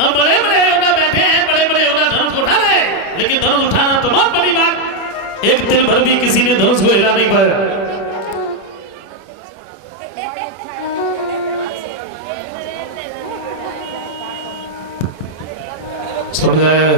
अब बड़े बड़े योद्धा बैठे हैं, बड़े बड़े योद्धा धनुष को उठा रहे हैं, लेकिन धनुष उठाना तो बहुत बड़ी बात, एक तिल भर भी किसी ने धनुष को हिला नहीं पाया। समझाया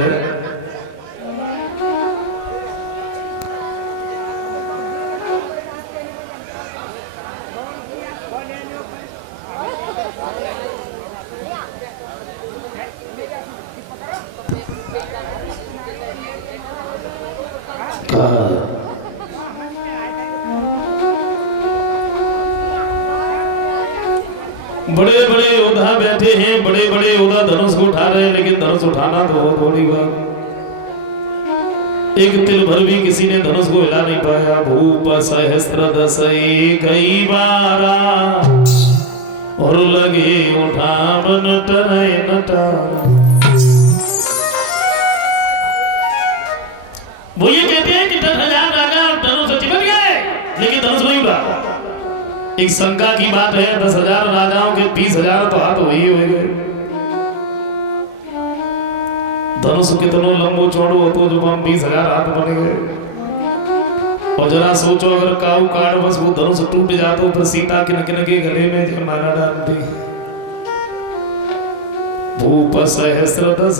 बड़े बड़े योद्धा बैठे हैं, बड़े बड़े योद्धा धनुष को उठा रहे हैं, लेकिन धनुष उठाना तो बहुत बड़ी बात, एक तिल भर भी किसी ने धनुष को हिला नहीं पाया। भूप सहस्त्र दसई कई बारा और लगे उठावन टनय नटारा। वो ये कहते हैं कि 10,000 राजा धनुष से चिपक गए, लेकिन धनुष नहीं उठा। एक शंका की बात है, 10,000 राजाओं के 20,000 तो हाथ वही हो गए। धनुष कितनो लंबो चौड़ो हो तो जो 20,000 हाथ बन गए। और जरा सोचो अगर काऊ काट बस वो धनुष टूट जाता तो सीता किन किन के गले में जो मारा डालती। भूप सहस्त्र दस,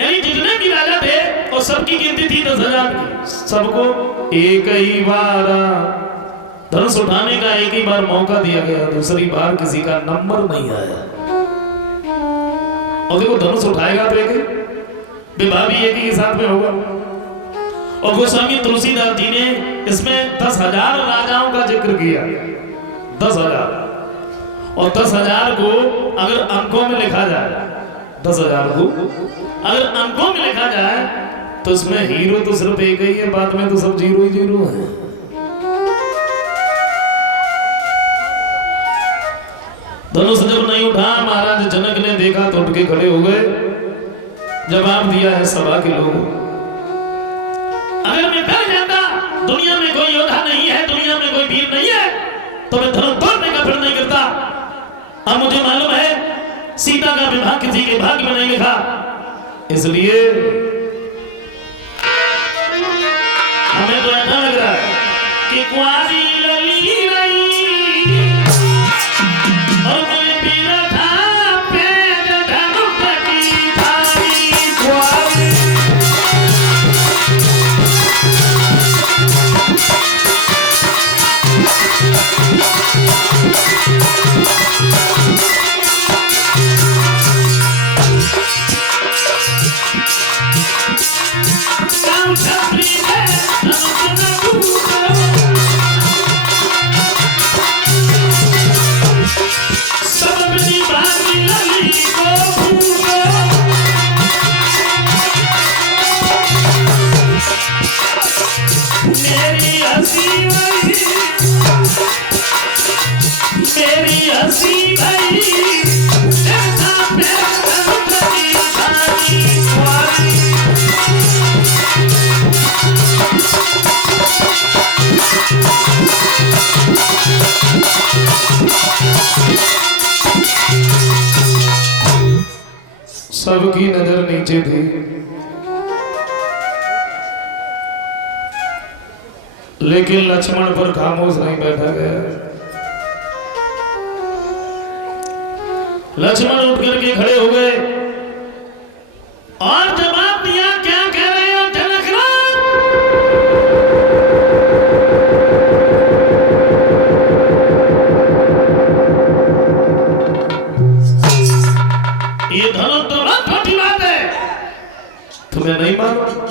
यानी जितने भी राजा थे और सबकी गिनती थी 10,000 की, सबको एक ही बार धनुष उठाने का एक ही बार मौका दिया गया, दूसरी बार किसी का नंबर नहीं आया। और देखो धनुष उठाएगा तो एक विवाह भी एक ही साथ में होगा। और गोस्वामी तुलसीदास जी ने इसमें 10,000 राजाओं का जिक्र किया, 10,000। और 10,000 को अगर अंकों में लिखा जाए, 10,000 को अगर अंकों में लिखा जाए तो इसमें हीरो तो सिर्फ एक ही है, बाद में तो सब जीरो ही जीरो है। धनुष जब नहीं उठा, महाराज जनक ने देखा तो उठ के खड़े हो गए, जवाब दिया है सभा के लोगों, अगर मैं डर जाता दुनिया में कोई योद्धा नहीं है, दुनिया में कोई वीर नहीं है, तो मैं धनुष तोड़ने का फिर नहीं करता। अब मुझे मालूम है सीता का विवाह किसी के भाग्य में नहीं लिखा, इसलिए हमें तो ऐसा लग रहा है कि कुआरी लली रही और कोई पीरा था पेट धनुष की धारी। कुआरी सबकी नजर नीचे थी, लेकिन लक्ष्मण पर खामोश नहीं बैठा गया। लक्ष्मण उठ करके खड़े हो गए और जवाब दिया, क्या कह रहे हो जनक राज? ये धनुष तो बहुत छोटी बात है, तुम्हें नहीं मालूम?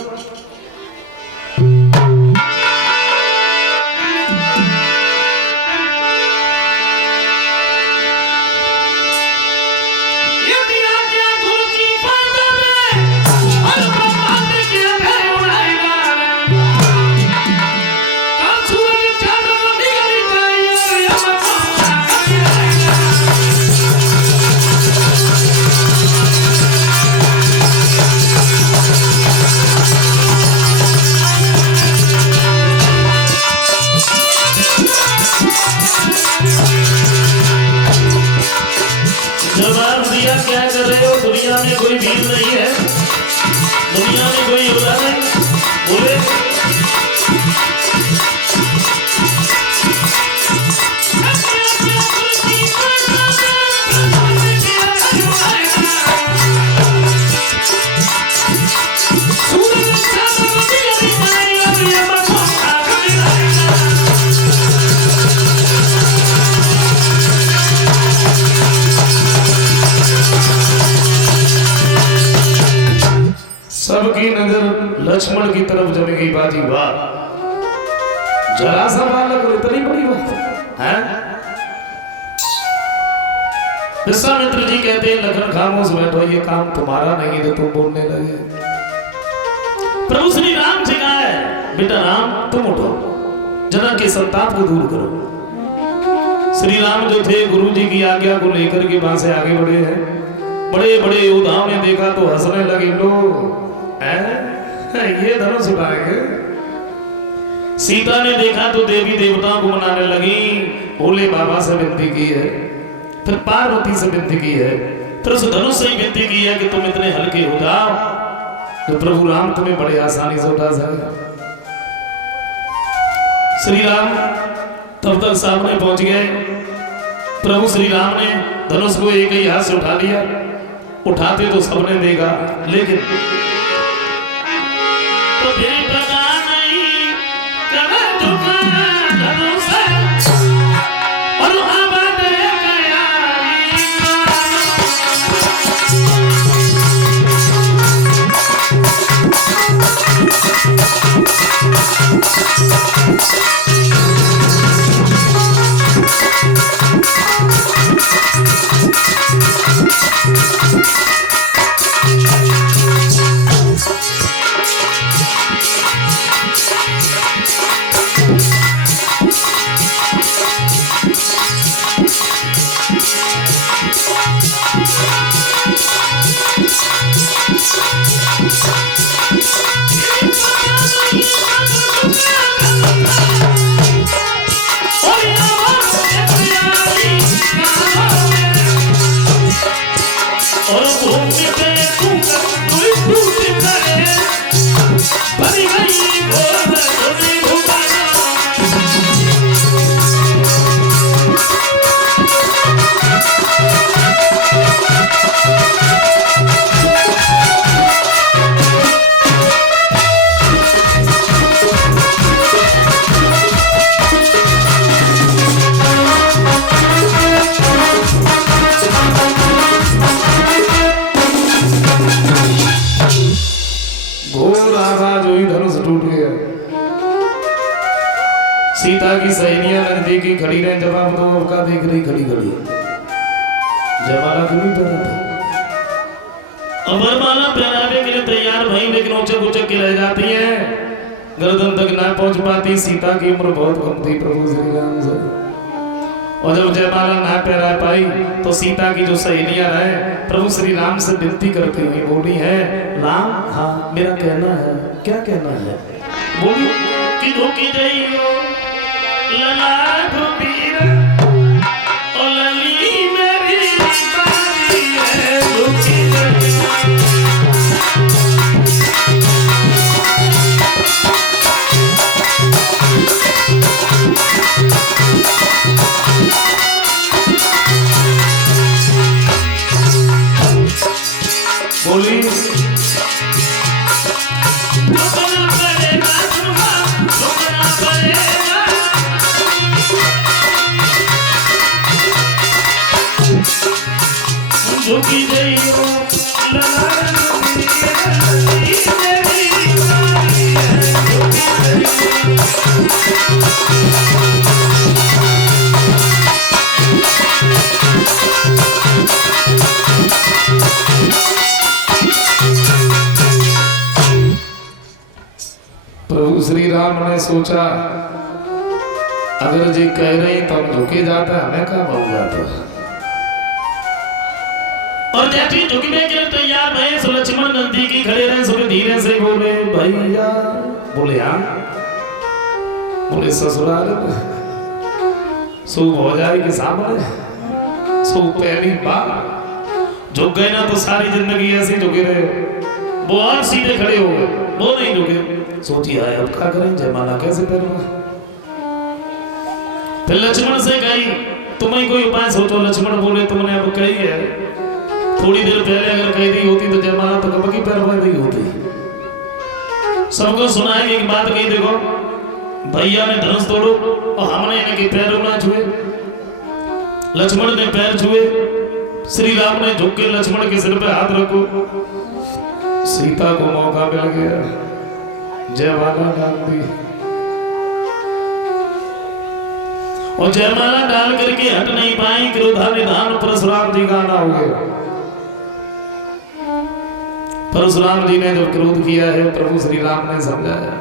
हो दुनिया में कोई वीर नहीं है, दुनिया में कोई योद्धा नहीं। बोले सबकी नजर लक्ष्मण की तरफ जमी गई। बाजी वाह, जरा सा बालक और इतनी बड़ी बात है। विश्वामित्र जी कहते हैं लखन खामोश बैठो, ये काम तुम्हारा नहीं है। तो तुम बोलने लगे। प्रभु श्री राम जी कहा है बेटा राम तुम उठो, जनक के संताप को दूर करो। श्री राम जो थे गुरु जी की आज्ञा को लेकर के वहां से आगे बढ़े हैं। बड़े बड़े योद्धाओं ने देखा तो हंसने लगे, लोग ये धनुष उठाएंगे। सीता ने देखा तो देवी देवताओं को मनाने लगी। भोले बाबा से विनती की है, फिर पार्वती से विनती की है, फिर उस धनुष से विनती की है कि तुम इतने हल्के हो जाओ तो प्रभु राम तुम्हें बड़े आसानी से उठा सके। श्री राम तब तक सामने पहुंच गए। प्रभु श्री राम ने धनुष को एक ही हाथ से उठा लिया। उठाते तो सबने देखा, लेकिन तो फिर पता नहीं कब झुकाना धनुष और आवाज गया। सीता की सहेलियां नजदीकी खड़ी रहे। जवाब दो, अब का देख रही खड़ी खड़ी। जयमाला क्यों नहीं पहना था? अमरमाला पहनाने के लिए तैयार भाई, लेकिन उचक उचक के रह जाती है, गर्दन तक ना पहुंच पाती। सीता की उम्र बहुत कम थी प्रभु श्री राम से, और जब जयमाला ना पहना पाई तो सीता की जो सहेलियां रहे प्रभु श्री राम से विनती करती हुई बोली है, राम हाँ मेरा कहना है। क्या कहना है? बोली कि धोखी जाइयो लला धुबीर ओ लली मेरी बारी है धोखी बोली झुकी जाइयो लला मेरी बारी है प्रभु श्री राम ने सोचा अगर जी कह रही तो हम झुके जाता, हमें क्या बहु जाता। और जैसे झुकने के लिए तैयार भये सो लक्ष्मण नजदीकी खड़े रहे। सब धीरे से बोले भैया, बोले हाँ, बोले ससुराल सो हो जाए के सामने सो पहली बार झुक गए ना तो सारी जिंदगी ऐसे झुके रहे, वो और सीधे खड़े हो गए, वो नहीं झुके। सोची आए अब क्या करें, जयमाला कैसे करूंगा। फिर लक्ष्मण से कही तुम्हें कोई उपाय सोचो। लक्ष्मण बोले तुमने अब कही है, थोड़ी देर पहले अगर कह दी होती तो जयमाला तो कब की पैरवा दी होती। सबको सुनाएगी कि बात कही, देखो भैया ने धनुष तोड़ो और हमने इनके पैरों ना छुए। लक्ष्मण ने पैर छुए, श्री राम ने झुक के लक्ष्मण के सिर पे हाथ रखो। सीता को मौका मिल गया, जयमाला डाल दी और जयमाला डाल करके हट नहीं पाई। क्रोधानिधान परशुराम जी का आना हो गया। परशुराम जी ने जब क्रोध किया है, प्रभु श्री राम ने समझाया।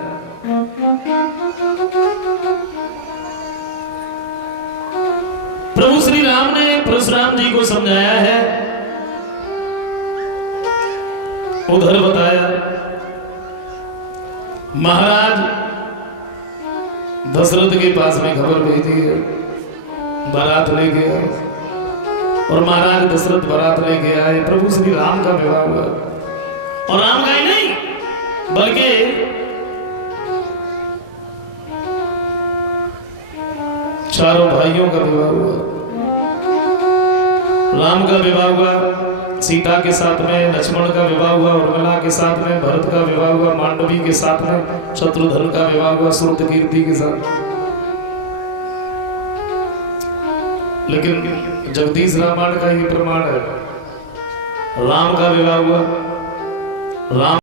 प्रभु श्री राम ने परशुराम जी को समझाया है, उधर बताया महाराज दशरथ के पास में खबर भेजी है, बारात लेके आओ। और महाराज दशरथ बारात लेके आए, प्रभु श्री राम का विवाह हुआ। और राम का ही नहीं बल्कि चारों भाइयों का विवाह हुआ। राम का विवाह हुआ सीता के साथ में, लक्ष्मण का विवाह हुआ उर्मिला के साथ में, भरत का विवाह हुआ मांडवी के साथ में, शत्रुघ्न का विवाह हुआ श्रुतकीर्ति के साथ। लेकिन जगदीश रामायण का ये प्रमाण है, राम का विवाह हुआ, राम